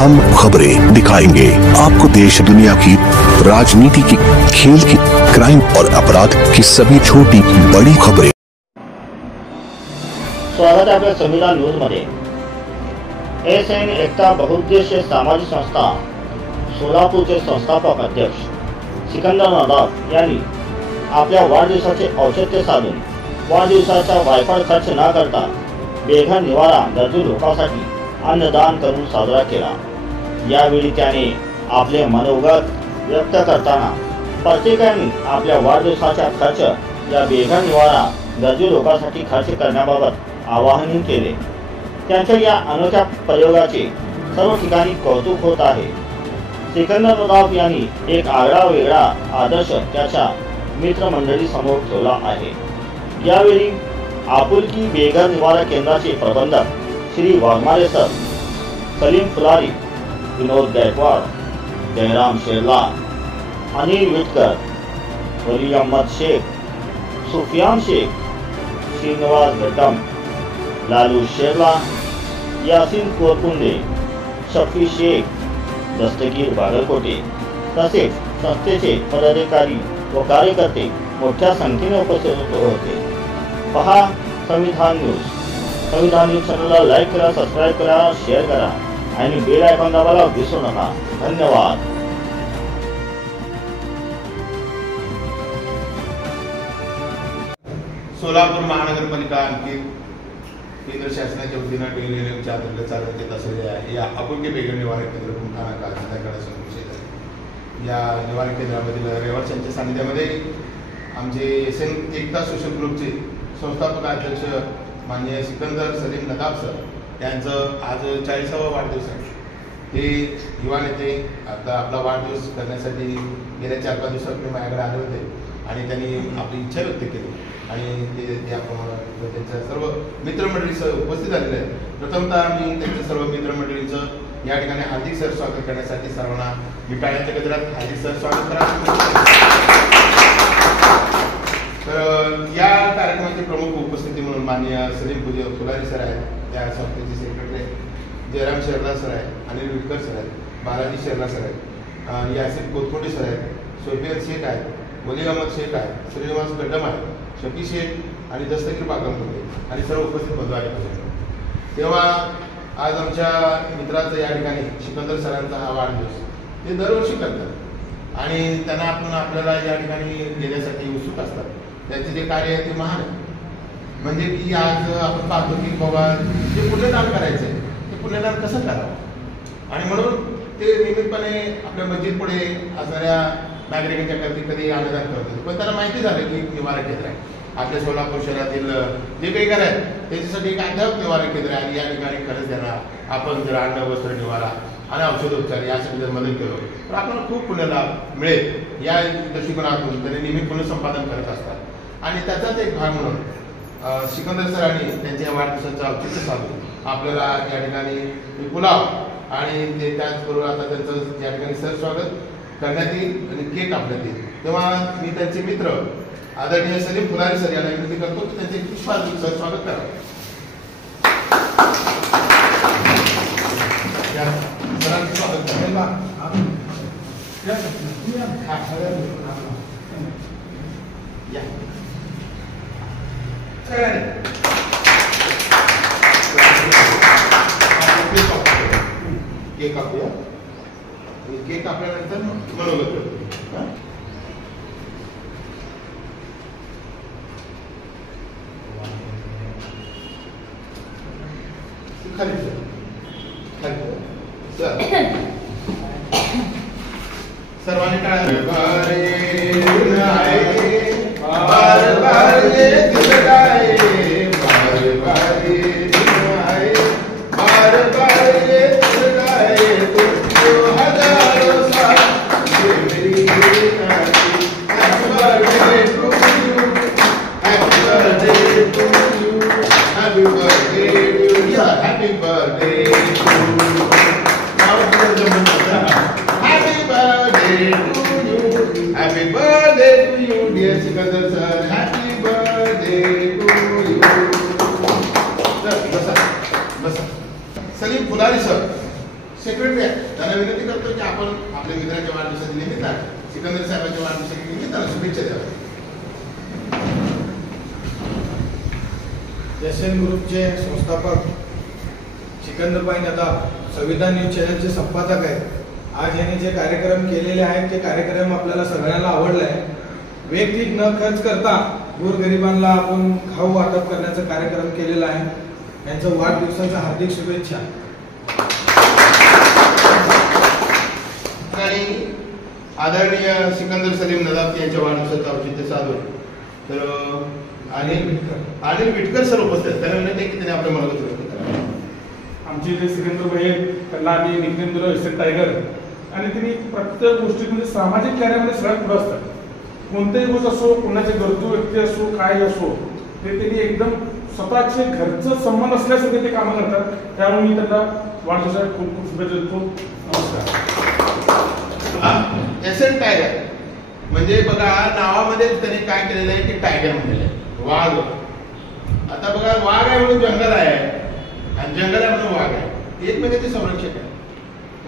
हम खबरें दिखाएंगे आपको देश दुनिया की, राजनीति की, खेल की, क्राइम और अपराध की सभी छोटी बड़ी खबरें। स्वागत है आपल्या संविधान न्यूज मध्ये। एसएन एकता बहुउद्देशीय सामाजिक संस्था सोलापूरचे संस्थापक अध्यक्ष सिकंदर नदाफ यांनी आपल्या वाढदिवसाचे औचित्य साधून वाढदिवसाचा वायफळ खर्च न करता बेघर निवारा गरजू लोकांसाठी अन्नदान करून साजरा केला। यावेळी त्याने आपले मनोगत व्यक्त करताना प्रत्येकाने आपल्या वाढदिवसाचा खर्च या बेघर निवारा गरजू लोकांसाठी खर्च करण्याबाबत आवाहन केले। त्यांच्या या अनोख्या प्रयोगाचे सर्व ठिकाणी कौतुक होत आहे। सिकंदर नदाफ यांनी एक आगळा वेगळा आदर्श त्याच्या मित्रमंडळी समोर ठेवला आहे। यावेळी आपुलकी बेघर निवारा केंद्राचे प्रबंधक श्री वाघमारे सर, सलीम फुलारी, विनोद गायकवाड, जयराम शेरला, अनिल विटकर, वली अहमद शेख, सुफियान शेख, श्रीनिवास गड्डम, लालू शेरला, यासीन कोरकुंडे, शफी शेख, दस्तगीर बागलकोटे तसेच संस्थेचे पदाधिकारी व कार्यकर्ते मोठ्या संख्येने उपस्थित होते। पहा संविधान न्यूज। संविधान न्यूज चॅनलला लाईक करा, सबस्क्राईब करा, शेअर करा आणि बेल आयकॉन दाबायला विसरू नका। धन्यवाद। सोलापूर महानगरपालिका आणखी केंद्र शासनाच्या वतीनं DLLMच्या अंतर्गत चालवण्यात येत असलेल्या या आपुलकी बेघर निवारण केंद्र पुंठाणा संध्याकाळी संघ या निवारण केंद्रामधील रहिवाशांच्या सानिध्यामध्ये आमचे एसएन एकता सोशल ग्रुपचे संस्थापक अध्यक्ष माननीय सिकंदर सलीम नदाफ सर यांचं आज 40वा वाढदिवस आहे। ते युवा नेते आता आपला वाढदिवस करण्यासाठी गेल्या 4-5 दिवसापूर्वी माझ्याकडे आले होते आणि त्यांनी आपली इच्छा व्यक्त केली आणि ते त्याप्रमाणे त्यांच्या सर्व मित्रमंडळी उपस्थित झालेले आहेत। प्रथमतः मी त्यांच्या सर्व मित्रमंडळींचं या ठिकाणी हार्दिक सर स्वागत करण्यासाठी सर्वांना मी टाळ्यांच्या गजरात हार्दिक सर स्वागत करा। तर या कार्यक्रमाचे प्रमुख उपस्थिती म्हणून माननीय सलीम फुलारी सर आहेत, त्या संस्थेचे सेक्रेटरी जयराम शेरला सर आहेत, अनिल विटकर सर आहेत, बालाजी शेरला सर आहेत, यासीन कोरकुंडे सर आहेत, सुफियान शेख आहेत, वली अहमद शेख आहेत, श्रीनिवास गड्डम आहेत, शफी शेख आणि दस्तगीर बागलकोटे आणि सर्व उपस्थित बंधू आहेत। तेव्हा आज आमच्या मित्राचं या ठिकाणी सिकंदर सरांचा हा वाढदिवस ते दरवर्षी करतात आणि त्यांना आपल्याला या ठिकाणी घेण्यासाठी उत्सुक असतात। त्यांचे जे कार्य आहे ते महान आहे। म्हणजे की आज आपण पाहतो की बाबा जे पुण्यदान करायचं आहे ते पुण्यदान कसं करावं आणि म्हणून ते नियमितपणे आपल्या मस्जिद पुढे असणाऱ्या नागरिकांच्या करती कधी अन्नदान करतात। पण त्यांना माहिती झालं की निवारण केंद्र आहे आपल्या सोलापूर शहरातील जे काही घर आहेत त्याच्यासाठी एक अद्याप निवारण केंद्र आहे आणि या ठिकाणी खरंच त्यांना आपण जर अन्न वस्त्र निवारा आणि औषधोपचार यासाठी जर मदत केलं तर आपल्याला खूप पुण्याला मिळेल या दृष्टिकोनातून त्यांनी नेहमी पुनर्संपादन करत असतात आणि त्याचाच एक भाग म्हणून सिकंदर सरांनी त्यांच्या वाढदिवसाचं औचित्य साधून आपल्याला या ठिकाणी पुलाव आणि ते त्याचबरोबर आता त्यांचं या ठिकाणी सर स्वागत करण्यात येईल आणि केक कापण्यात येईल। तेव्हा मी त्यांचे मित्र आदरणीय सलीम फुलारी सर यांना विनंती करतो की त्यांचे पुष्पार्घ्य सर स्वागत करावं। सरांचं स्वागत करायला केक कापूया। केक कापल्यानंतर मनोगत करतो। सर्वांनी सलीम फुलारी सर सेक्रेटरी आहेत त्यांना विनंती करतो की आपण आपल्या मित्राच्या वाढदिवसाच्या निमित्तानं सिकंदर साहेबांच्या वाढदिवसाच्या निमित्तानं शुभेच्छा द्याव्या. एसएन ग्रुपचे संस्थापक सिकंदरभाई नदाब संविधान न्यूज चॅनलचे संपादक आहेत. आज यांनी जे कार्यक्रम केलेले आहेत ते कार्यक्रम आपल्याला सगळ्यांना आवडला आहे. वैयक्तिक न खर्च करता गोरगरिबांना आपण खाऊ वाटप करण्याचा कार्यक्रम केलेला आहे. यांचं वाढदिवसाच्या हार्दिक शुभेच्छा. आणि आदरणीय सिकंदर सलीम नदाब यांच्या वाढदिवसाचं औचित्य साधून तर अनिल विटकर सर उपस्थित त्यांना विनंती की त्यांनी आपल्या मनात व्यक्त करावं. आमचे जे सिकंदर भाई त्यांना आम्ही निकनेम दिलं एसएन टायगर आणि त्यांनी प्रत्येक गोष्टीमध्ये सामाजिक कार्यामध्ये सगळ्यात पुढे असतात. कोणत्याही गोष्ट असो कोणाचे गरजू व्यक्ती असो काय असो ते त्यांनी एकदम स्वतःचे घरचं संबंध असल्यासारखे ते कामं करतात. त्यामुळे मी त्यांना वाढदिवसाला खूप खूप शुभेच्छा देतो. नमस्कार. एसएन टायगर म्हणजे बघा नावामध्येच त्यांनी काय केलेलं आहे की टायगर म्हणलेलं आहे वाघ. आता बघा वाघ आहे म्हणून जंगल आहे आणि जंगल आहे म्हणून वाघ आहे एकमेकांचे संरक्षक आहे.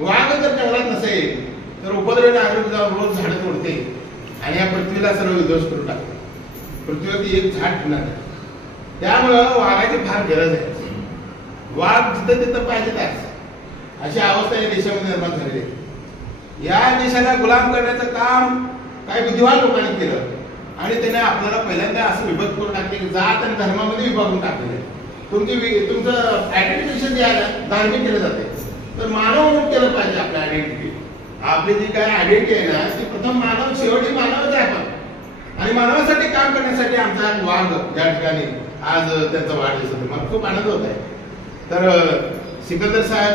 वाघ जर जंगलात नसेल तर उपद्रवी नागरिक जाऊन रोज झाडं तोडते आणि या पृथ्वीला सर्व विध्वंस करून टाकते. पृथ्वीवरती एक झाड ठेवणार नाही. त्यामुळं वाघाची फार गरज आहे. वाघ जिथं तिथं पाहिजेच अशी अवस्था या देशामध्ये निर्माण झालेली आहे. या देशाला गुलाम करण्याचं काम काही बुद्धिवान लोकांनी केलं आणि त्याने आपल्याला पहिल्यांदा असं विभक्त करून टाकले की जात आणि धर्मामध्ये विभागून टाकलेलं आहे. तुमचं आयडेंटिफिकेशन जे आहे धार्मिक केलं जाते तर मानव म्हणून केलं पाहिजे. आपल्या आयडेंटिटी आपली जी काय आयडेंटिटी आहे ना ती प्रथम मानव शेवटी मानवच आहे आपण आणि मानवासाठी काम करण्यासाठी आमचा वाघ या ठिकाणी आज त्यांचा वाढदिवस होता. मला खूप आनंद होत आहे. तर सिकंदर साहेब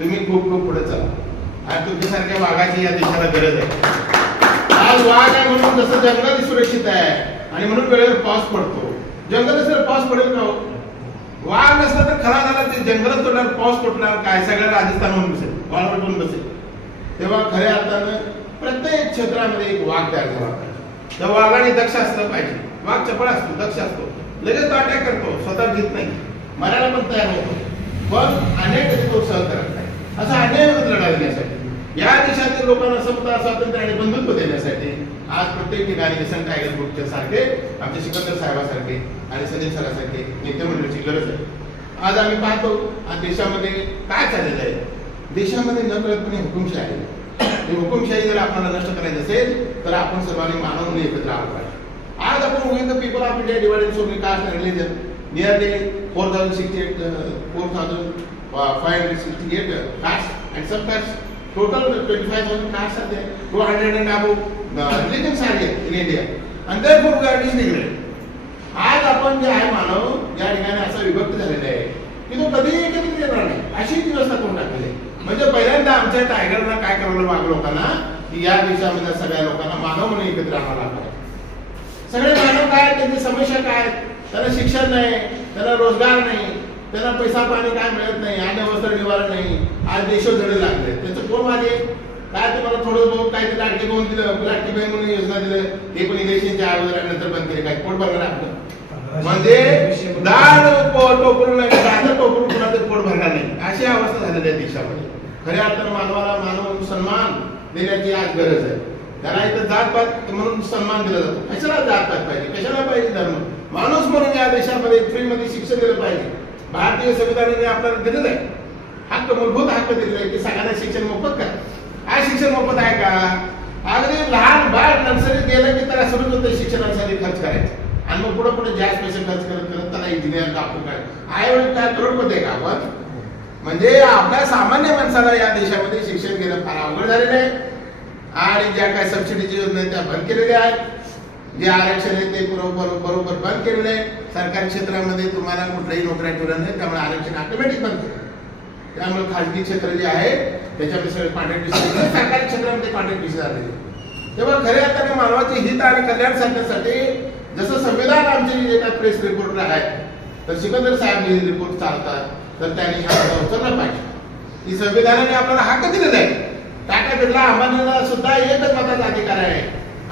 तुम्ही खूप खूप पुढे चला आणि तुमच्यासारख्या वाघाची या देशाला गरज आहे. आज वाघ आहे म्हणून जसं जंगल सुरक्षित आहे आणि म्हणून वेळेवर पाऊस पडतो. जंगल नसेल पाऊस पडेल का? वाघ नसला तर खरा झाला ते जंगलच तोडल्यावर पाऊस पडणार काय सगळं राजस्थान होऊन बसेल वाळवट होऊन बसेल. तेव्हा खऱ्या अर्थानं प्रत्येक क्षेत्रामध्ये एक वाघ तयार झाला पाहिजे. त्या वाघाने दक्ष असलं पाहिजे. वाघ चपळ असतो दक्ष असतो लगेच तो अटॅक करतो स्वतः घेत नाही मरायला पण तयार होतो पण अनेक तो सहन करत नाही. असा अनेक लढा देण्यासाठी या देशातील लोकांना समता स्वातंत्र्य आणि बंधुत्व देण्यासाठी आज प्रत्येक ठिकाणी एसएन टायगर ग्रुपच्या सारखे आमचे सिकंदर साहेबांसारखे आणि सलीम सरांसारखे नेते मंडळीची गरज आहे. आज आम्ही पाहतो आज देशामध्ये काय चाललेलं आहे. देशामध्ये नकळतपणे हुकुमशाही आहे. हुकुमशाही जर आपल्याला नष्ट करायची असेल तर आपण सर्वांनी मानव म्हणून एकत्र आलो पाहिजे. आज आपण we the people of India divided so many caste and religion nearly 4,568 castes and subcastes. Total 25,000 castes are there. 200 and above religions are there in India. And therefore we are disintegrated. आज आपण जे आहे मानव या ठिकाणी असा विभक्त झालेला आहे की तो कधीही एकत्रित येणार नाही अशी व्यवस्था करून टाकलेली आहे. म्हणजे पहिल्यांदा आमच्या टायगरना काय करावं वाघ लोकांना की या देशामध्ये सगळ्या लोकांना मानव म्हणून एकत्र आणावं लागलं. सगळे मानव काय त्यांची समस्या काय त्यांना शिक्षण नाही त्यांना रोजगार नाही त्यांना पैसा पाणी काय मिळत नाही अन्न वस्त्र निवारण नाही. आज देशोधडी लागले त्याचं कोण वाजे काय तुम्हाला थोडं बहुत काय ते लाडके बहून दिलं लाडकी बहीण म्हणून योजना दिलं ते पण इलेक्शनच्या अगोदर नंतर बंद केले काय पोट भरणार आपलं म्हणजे दाळ टोकरून नाही दादा टोकरून कुणाचं पोट भरणार नाही अशी अवस्था झालेली आहे देशामध्ये. खऱ्या अर्थानं मानवाला मानव सन्मान देण्याची आज गरज आहे. त्याला इथं जातपात म्हणून सन्मान दिला जातो. कशाला जातपात पाहिजे कशाला पाहिजे धर्म माणूस म्हणून या देशामध्ये फ्रीमध्ये शिक्षण दिलं पाहिजे. भारतीय संविधानाने आपल्याला दिलेलं आहे हक्क मूलभूत हक्क दिलेला आहे की सगळ्यांना शिक्षण मोफत करा. आज शिक्षण मोफत आहे का? अगदी लहान बाळ नर्सरीत गेलं की त्याला सुरूच होतं शिक्षणासाठी खर्च करायचं आणि मग पुढे पुढे जास्त पैसे खर्च करत करत त्याला इंजिनियर डॉक्टर काय आई वडील काय करोडपती आहे का आपण? म्हणजे आपल्या सामान्य माणसाला या देशामध्ये शिक्षण घेणं फार अवघड झालेलं आहे. आणि ज्या काय सबसिडीची योजना आहेत त्या बंद केलेल्या आहेत. जे आरक्षण आहे ते बरोबर बंद केलेलं आहे. सरकारी क्षेत्रामध्ये तुम्हाला कुठल्याही नोकऱ्या ठेवल्या नाही त्यामुळे आरक्षण ऑटोमॅटिक बंद केलं. त्यामुळे खाजगी क्षेत्र जे आहे त्याच्यामध्ये सगळे कॉन्ट्रॅक्ट बेसिस सरकारी क्षेत्रामध्ये कॉन्ट्रॅक्ट बेसिस झालेले. तेव्हा खऱ्या अर्थाने मानवाचे हित आणि कल्याण साधण्यासाठी जसं संविधान आमचे जे काही प्रेस रिपोर्टर आहेत तर सिकंदर साहेब जे रिपोर्ट चालतात तर त्यांनी हा उचलला पाहिजे की संविधानाने आपल्याला हक्क दिलेला आहे. टाटा बिर्ला अंबानीला सुद्धा एकच मताचा अधिकार आहे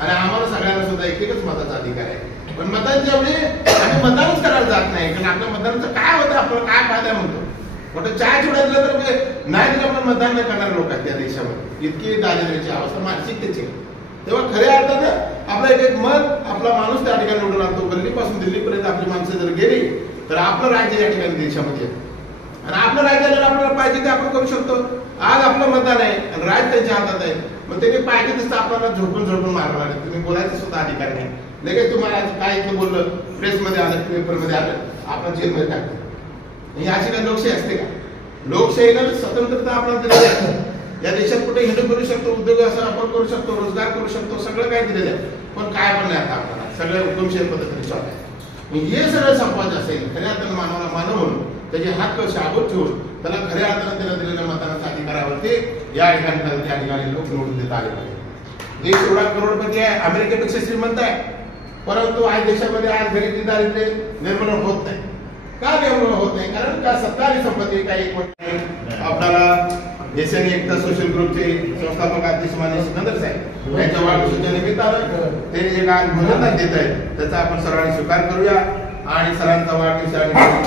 आणि आम्हाला सगळ्यांना सुद्धा एकच मताचा अधिकार आहे. पण मतांच्या एवढी आम्ही मतदानच करायला जात नाही कारण आपल्या मतदानाचं काय होतं आपल्याला काय फायदा म्हणतो मोठं चहा चिवडा दिलं तर नाही दिलं पण मतदान न करणारे लोक आहेत त्या देशामध्ये, इतकी दारिद्र्याची अवस्था मानसिकतेची. तेव्हा खऱ्या अर्थानं आपलं एक मत आपला माणूस त्या ठिकाणी निवडून आणतो. गल्लीपासून दिल्लीपर्यंत आपली माणसं जर गेली तर आपलं राज्य या ठिकाणी देशामध्ये आणि आपलं राज्याला आपल्याला पाहिजे ते आपण करू शकतो. आज आपलं मतदान आहे आणि राज त्यांच्या हातात आहे. मग ते पाहिजे तसं आपल्याला झोपून मारावं लागेल. तुम्ही बोलायचं सुद्धा अधिकार नाही. लगेच तुम्हाला काय इथं बोललं, प्रेसमध्ये आलं, पेपरमध्ये आलं, आपण जेलमध्ये टाकतो. ही अशी काय लोकशाही असते का? लोकशाहीनं स्वतंत्रता आपल्याला दिलेली आहे. या देशात कुठे हिंदू करू शकतो, उद्योग असं आपण करू शकतो, रोजगार करू शकतो, सगळं काय दिलेलं आहे. पण काय पण नाही आता आपल्याला सगळं हुकुमशाही पद्धतीने चालू आहे. हे सगळं संपवायचं असेल खऱ्या अर्थानं मानवाला मानव म्हणून त्याचे हक्क शाबूत ठेवून त्याला खऱ्या अर्थानं त्याला दिलेल्या मतदानाच्या अधिकारावरती या ठिकाणी त्या ठिकाणी लोक निवडून देता आले पाहिजे. देश एवढा करोडपती आहे, अमेरिकेपेक्षा श्रीमंत आहे, परंतु आज देशामध्ये आज गरिबी दारिद्र्य निर्मूलन होत नाही. का निर्मूलन होत नाही? कारण का सत्ता आणि संपत्ती काही आपल्याला एसएन एकता सोशल ग्रुपचे संस्थापक अध्यक्ष माननीय सिकंदर साहेब यांच्या वाढदिवसाच्या निमित्तानं ते जे आज भोजन देत आहेत त्याचा आपण सर्वांनी स्वीकार करूया आणि सरांचा वाढदिवस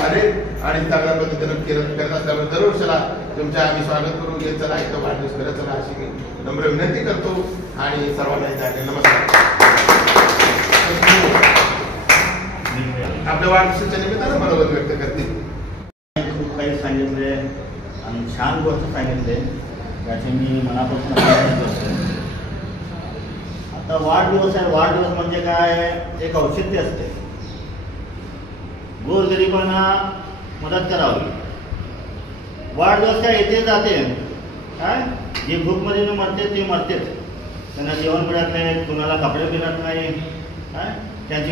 आले आणि चांगल्या पद्धतीनं करत असल्यामुळे दरवर्षीला तुमच्या आम्ही स्वागत करू. येत चला इथं वाढदिवस करत चला अशी मी नम्र विनंती करतो आणि सर्वांना नमस्कार. आपल्या वाढदिवसाच्या निमित्तानं मनोगत व्यक्त करते. खूप काही सांगितले आणि छान गोष्ट सांगितले याचे मी मनापासून अभिनंदन करतो. आता वाढदिवस आहे, वाढदिवस म्हणजे काय, एक औचित्य असते. गोरगरिबांना मदत करावी. वाढदिवस काय येते जाते, काय जे भूकमध्ये मरते ते मरतेच. त्यांना जेवण मिळत नाही, कुणाला कपडे मिळत नाही, काय त्यांची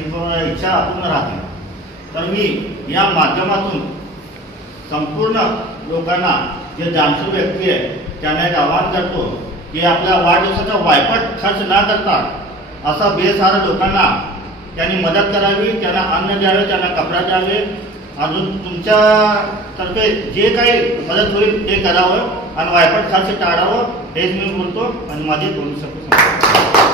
इच्छा अपूर्ण राहते. तर मी या माध्यमातून संपूर्ण लोकांना जे जाणकार व्यक्ती आहे त्यांना एक आवाहन करतो की आपल्या वाढदिवसाचा वायपट खर्च न करता असा बेसहारा लोकांना त्यांनी मदत करावी, त्यांना अन्न द्यावे, त्यांना कपडा द्यावे. अजून तुमच्यातर्फे जे काही मदत होईल ते करावं आणि वायपट खर्च टाळावं हेच मी बोलतो आणि माझे 2 शब्द सांगतो.